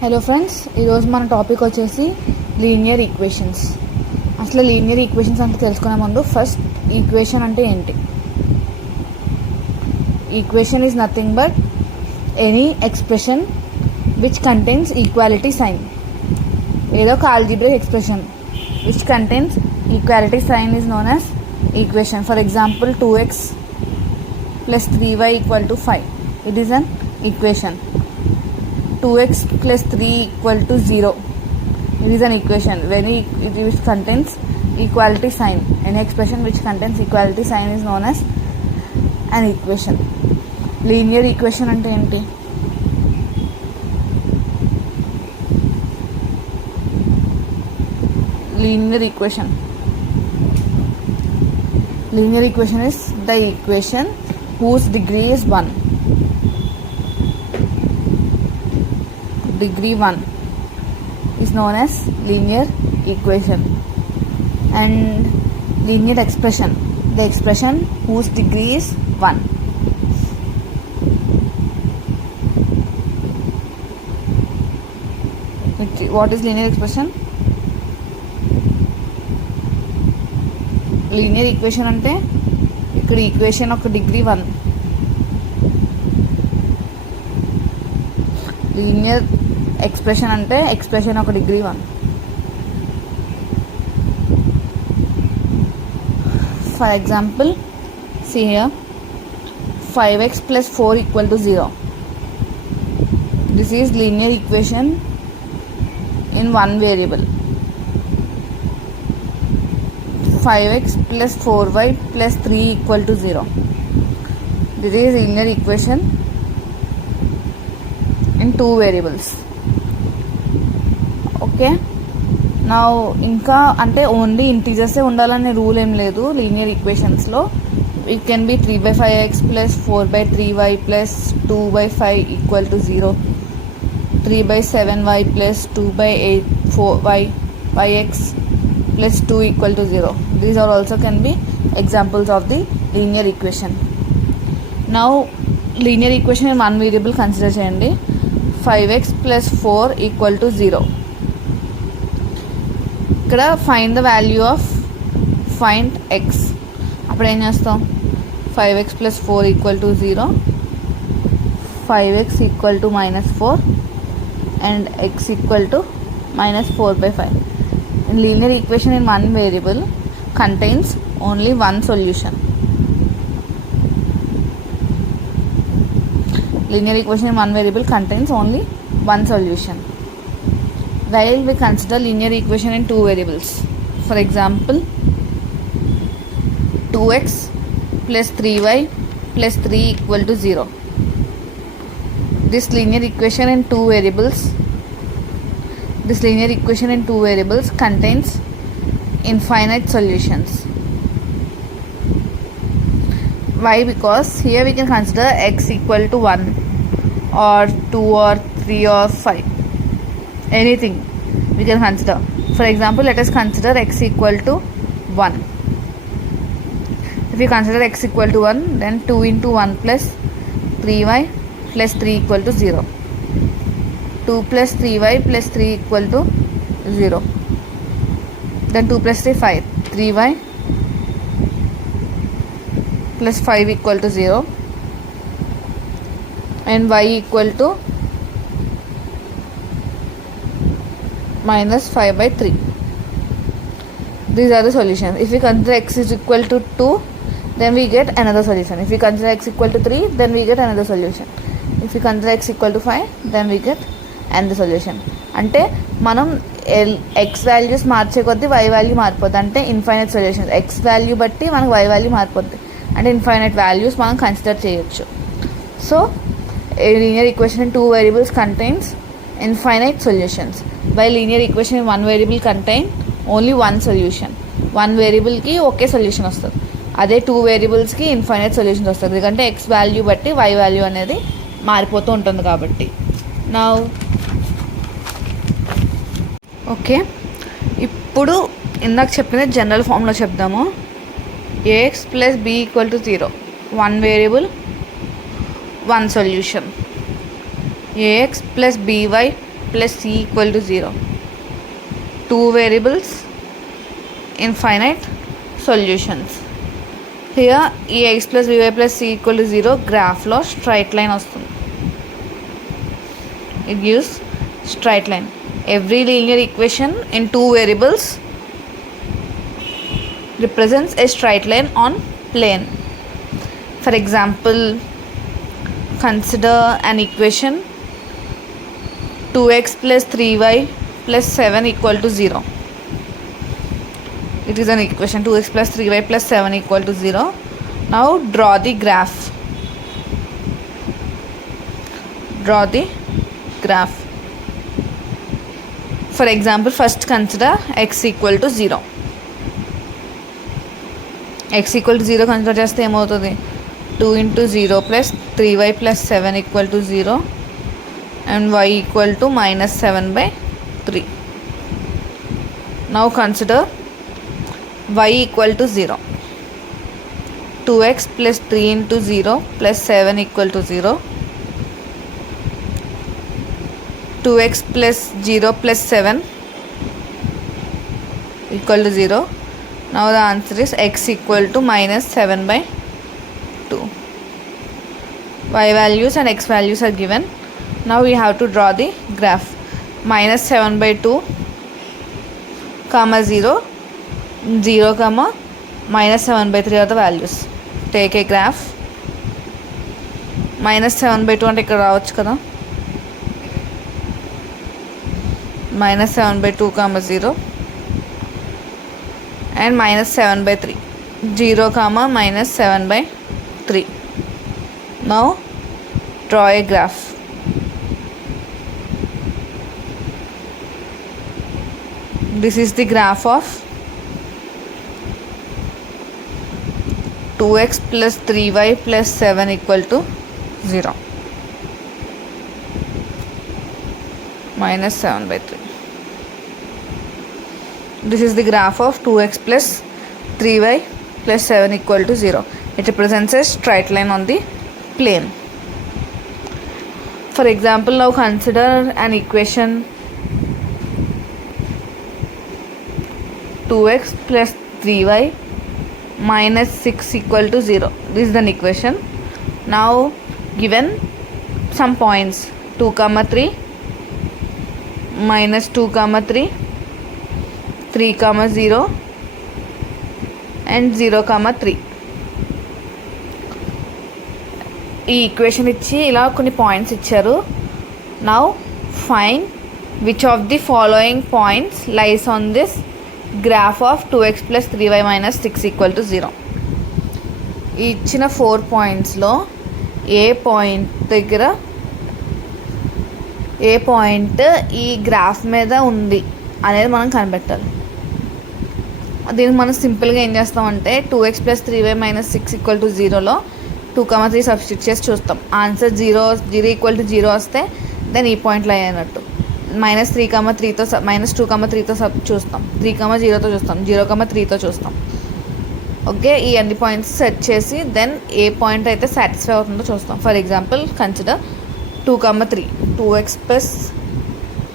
Hello friends, ఈరోజు మన topic వచ్చేసి లీనియర్ ఈక్వేషన్స్. అసలు లీనియర్ ఈక్వేషన్స్ అంటే తెలుసుకునే ముందు ఫస్ట్ ఈక్వేషన్ అంటే ఏంటి? Equation is nothing but any expression which contains equality sign. ఏదో ఒక algebraic expression which contains equality sign is known as equation. For example 2x plus 3y equal to 5. It is an equation. 2x plus 3 equal to 0. It is an equation which contains equality sign. Any expression which contains equality sign is known as an equation. Linear equation అంటే ఏంటి? Linear equation is the equation whose degree is 1. Degree 1 is known as linear equation. And linear expression, the expression whose degree is 1. What is linear expression? Linear equation అంటే ఇక్కడ ఈక్వేషన్ ఒక డిగ్రీ 1. Linear expression అంటే ఎక్స్ప్రెషన్ ఒక డిగ్రీ 1. For example, see here 5x plus 4 equal to 0. This is linear equation in one variable. 5x plus 4y plus 3 equal to 0. This is linear equation in two variables. Okay, నా ఇంకా అంటే only ఇంటీజర్సే ఉండాలనే rule ఏం లేదు linear ఈక్వేషన్స్లో. It can be 3/5x plus 4/3y plus 2/5 equal to 0. 3/7y plus 2/8 x plus 2 equal to 0. These are also can be examples of the linear equation. Now linear equation in one variable consider cheyandi. 5x plus 4 equal to 0. ikkada find the value of find x. appudu em chestam? 5x plus 4 equal to 0, 5x equal to -4 and x equal to -4/5. In linear equation in one variable contains only one solution. Linear equation in one variable contains only one solution. While we consider linear equation in two variables, for example 2x plus 3y plus 3 equal to 0. This linear equation in two variables contains infinite solutions. Why? Because here we can consider x equal to 1 or 2 or 3 or 5. Anything we can consider. For example, let us consider x equal to 1. If we consider x equal to 1, then 2 into 1 plus 3y plus 3 equal to 0. 2 plus 3y plus 3 equal to 0. Then 2 plus 3, 5. 3y plus 5 equal to 0. And y equal to -5/3. These are the solutions. If we consider x is equal to 2, then we get another solution. If we consider x equal to 3, then we get another solution. If we consider x equal to 5, then we get another solution. అంటే మనం X values మార్చే కొద్దీ why value మారిపోద్ది. అంటే infinite solutions. X value బట్టి మనకు why value మారిపోద్ది. అంటే ఇన్ఫైనైట్ వాల్యూస్ మనం కన్సిడర్ చేయొచ్చు. So linear equation in two variables contains infinite solutions. By linear equation in one variable contain only one solution. One వేరియబుల్కి ఒకే సొల్యూషన్ వస్తుంది. అదే టూ వేరియబుల్స్కి ఇన్ఫైనైట్ సొల్యూషన్స్ వస్తుంది. ఎందుకంటే ఎక్స్ వాల్యూ బట్టి వై వాల్యూ అనేది మారిపోతూ ఉంటుంది కాబట్టి. నా ఓకే, ఇప్పుడు ఇందాక చెప్పిన జనరల్ ఫామ్లో చెప్దాము. ax plus b equal to 0. One variable, one solution. ax plus by plus c equal to 0. Two variables, infinite solutions. Here ex plus vy plus c equal to 0 graph లో straight line వస్తుంది. It gives straight line. Every linear equation in two variables represents a straight line on plane. For example, consider an equation 2x plus 3y plus 7 equal to 0. It is an equation 2x plus 3y plus 7 equal to 0. Now draw the graph. Draw the graph. For example, first consider x equal to 0. x equal to 0 consider చేస్తే ఏమవుతుంది 2 into 0 plus 3y plus 7 equal to 0 and y equal to minus 7 by 3. Now consider y equal to 0. 2x plus 3 into 0 plus 7 equal to 0. 2x plus 0 plus 7 equal to 0. Now the answer is x equal to minus 7 by 2. Y values and x values are given. Now we have to draw the graph. Minus 7 by 2 comma 0 0 comma minus 7 by 3 are the values. Take a graph. Minus 7 by 2 అంటే ఇక్కడ రావచ్చు కదా. Minus 7 by 2 comma 0 and minus 7 by 3. 0 comma minus 7 by 3. Now draw a graph. This is the graph of 2x plus 3y plus 7 equal to 0. Minus 7 by 3. This is the graph of 2x plus 3y plus 7 equal to 0. It represents a straight line on the plane. For example, now consider an equation 2x plus 3y minus 6 equal to 0. This is an equation. Now given some points 2 comma 3 minus 2 comma 3 3 comma 0 and 0 comma 3. ఈ ఈక్వేషన్ ఇచ్చి ఇలా కొన్ని పాయింట్స్ ఇచ్చారు. Now find which of the following points lies on this graph of 2x plus 3y minus 6 equal to 0. ఈ ఇచ్చిన 4 పాయింట్స్లో ఏ పాయింట్ ఈ గ్రాఫ్ మీద ఉంది అనేది మనం కనిపెట్టాలి. దీనికి మనం సింపుల్గా ఏం చేస్తామంటే 2x plus 3y minus 6 equal to 0లో 2, 3 సబ్స్టిట్యూట్ చేసి చూస్తాం. ఆన్సర్ 0 ఈక్వల్ టు 0 వస్తే దెన్ ఈ పాయింట్లో అయినట్టు. -3, 3తో -2, 3తో చూస్తాం. 3, 0తో చూస్తాం. 0, 3తో చూస్తాం. ఓకే, ఈ అన్ని పాయింట్స్ సెట్ చేసి దెన్ ఏ పాయింట్ అయితే సాటిస్ఫై అవుతుందో చూస్తాం. For example consider 2, 3. 2x plus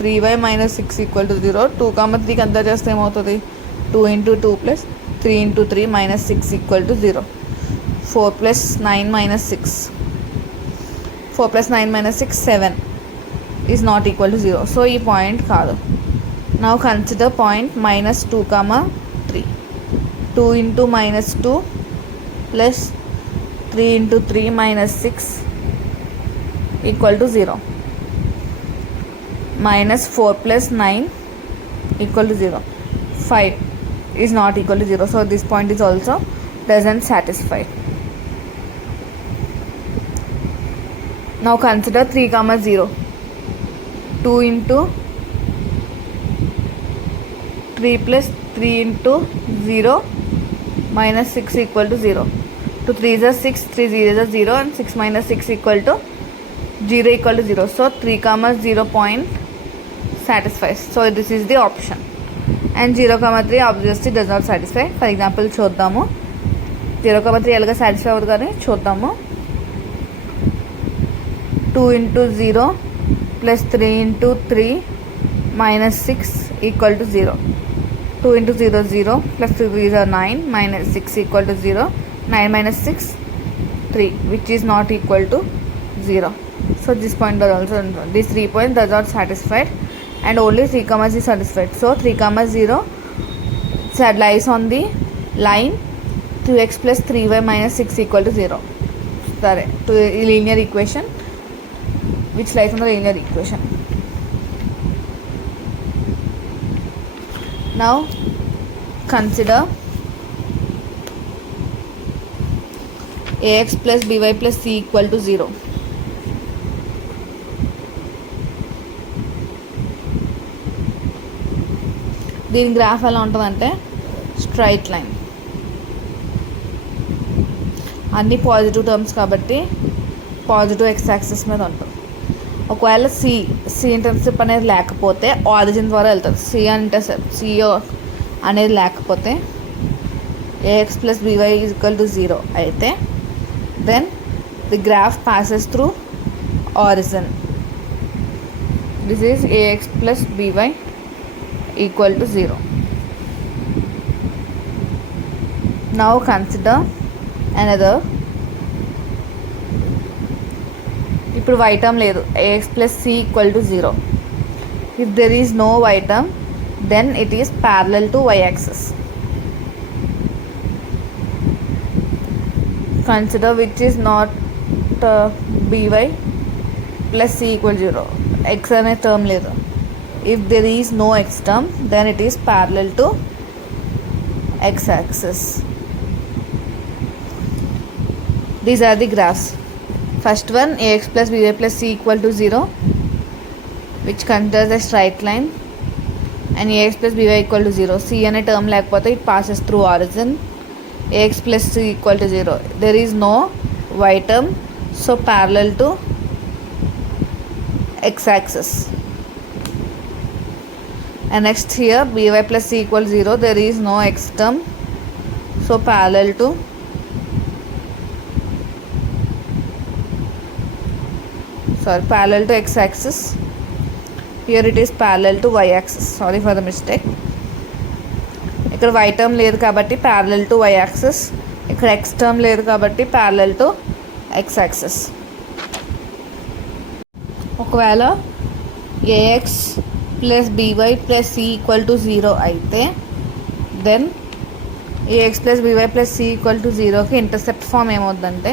3y minus 6 equal to 0. 2, 3 కంపేర్ చేస్తే ఏమవుతుంది 2 into 2 plus 3 into 3 minus 6 equal to 0. 4 plus 9 minus 6. 4 plus 9 minus 6, 7 is not equal to 0. So, this point kaadu. Now, consider point minus 2, 3. 2 into minus 2 plus 3 into 3 minus 6 equal to 0. Minus 4 plus 9 equal to 0. 5 is not equal to 0. So, this point is also doesn't satisfy. Now consider 3, 0. 2 into 3 plus 3 into 0 minus 6 equal to 0. 2 3s are 6, 3 0s are 0 and 6 minus 6 equal to 0 equal to 0. So 3, 0 point satisfies. So this is the option. And 0, 3 obviously does not satisfy. For example, చూద్దాము. 0, 3 ఎలాగా సాటిస్ఫై అవుతుంది కానీ చూద్దాము. 2 into 0 plus 3 into 3 minus 6 equal to 0. 2 into 0 0 plus 2 is 9 minus 6 equal to 0. 9 minus 6 3, which is not equal to 0. So this point does also, these 3 points does not satisfied, and only 3 comma is satisfied. So 3 comma 0 lies on the line 2x plus 3y minus 6 equal to 0. Sorry, to a linear equation which lies on the linear equation. Now consider ax plus by plus c equal to 0. దీని గ్రాఫ్ ఎలా ఉంటుందంటే straight line, అన్ని positive terms కాబట్టి positive X axis మీద ఉంటుంది. ఒకవేళ C intercept అనేది లేకపోతే ఆరిజిన్ ద్వారా వెళ్తుంది. సి అనేది లేకపోతే a x plus b y equal to 0 అయితే then the graph passes through origin. This is ax plus by equal to 0. Now consider another. ఇప్పుడు y term లేదు, ax plus c equal to 0. If there is no y term, then it is parallel to y axis. Consider which is not by plus c equal 0. X అనే టర్మ్ లేదు. If there is no x term, then it is parallel to x axis. These are the graphs. First one, ax plus by plus c equal to 0, which considers a straight line, and ax plus by equal to 0. C అనే టర్మ్ లేకపోతే it passes through origin. ax plus c equal to 0. There is no y term, so parallel to x axis. And next here, by plus c equal 0. There is no x term, so parallel to x axis. Here it is parallel to y axis. Sorry for the mistake. ఇక్కడ y term లేదు కాబట్టి parallel to y axis. ఇక్కడ x term లేదు కాబట్టి parallel to x axis. ఒకవేళ ax plus by plus c equal to 0 అయితే then ax plus by plus c equal to 0కి intercept form ఏమవుతుందంటే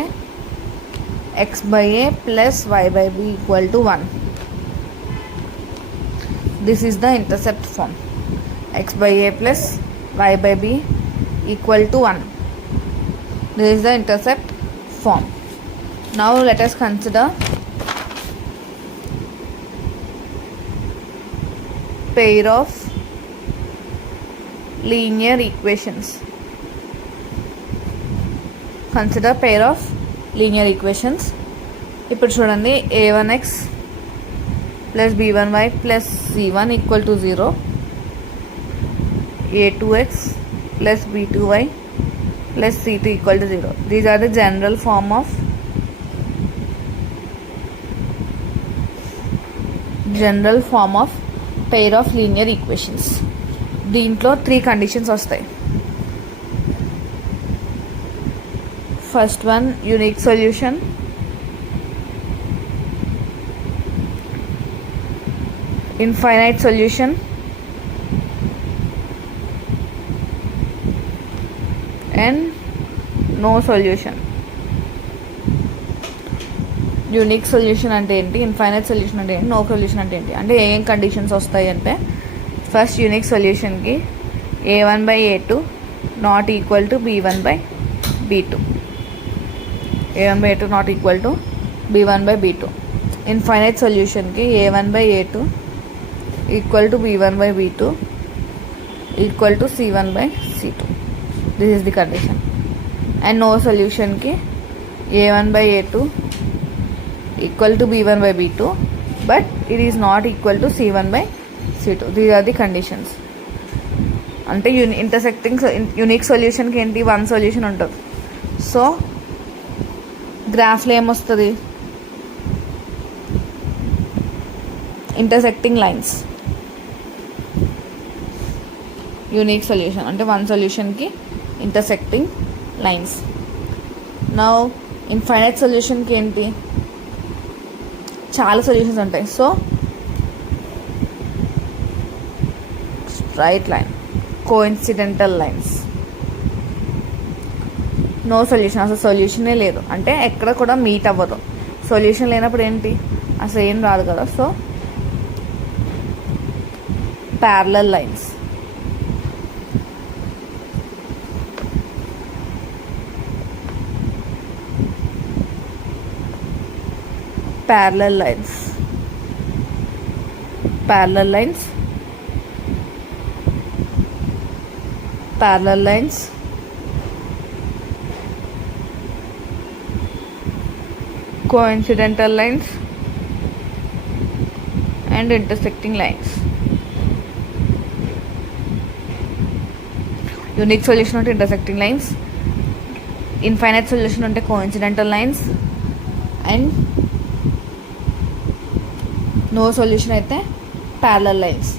x by a plus y by b equal to 1. This is the intercept form. X by a plus y by b equal to 1. This is the intercept form. Now let us consider pair of linear equations. Consider pair of linear equations. ఇప్పుడు చూడండి, a1x plus b1y plus c1 equal to 0, a2x plus b2y plus c2 equal to 0. These are the general form of pair of linear equations. దీంట్లో 3 conditions వస్తాయి. First one, unique solution. Infinite solution and no solution. Unique solution అంటే ఏంటి, infinite solution అంటే ఏంటి, no solution అంటే ఏంటి అంటే ఏం కండిషన్స్ వస్తాయి అంటే, ఫస్ట్ యూనిక్ సొల్యూషన్కి a1/a2 not equal to b1/b2. a1/a2 not equal to b1/b2. Infinite సొల్యూషన్కి a1/a2 equal to b1/b2 equal to c1/c2. This is the condition. And no సొల్యూషన్కి a1/a2 equal to b1/b2 but it is not equal to c1/c2. These are the conditions. అంటే intersecting unique సొల్యూషన్కి ఏంటి, 1 solution ఉంటుంది. So గ్రాఫ్లో ఏమొస్తుంది, intersecting lines. Unique solution అంటే one సొల్యూషన్కి intersecting lines. Now infinite సొల్యూషన్కి ఏంటి, చాలా సొల్యూషన్స్ ఉంటాయి. So straight line, coincidental lines. No solution, అసలు సొల్యూషనే లేదు అంటే ఎక్కడ కూడా మీట్ అవ్వదు. సొల్యూషన్ లేనప్పుడు ఏంటి, అసలు ఏం రాదు కదా. So parallel lines. parallel lines, parallel lines, parallel lines, coincidental lines and intersecting lines. Unique solution unte intersecting lines, infinite solution unte coincidental lines, and no solution అయితే parallel lines.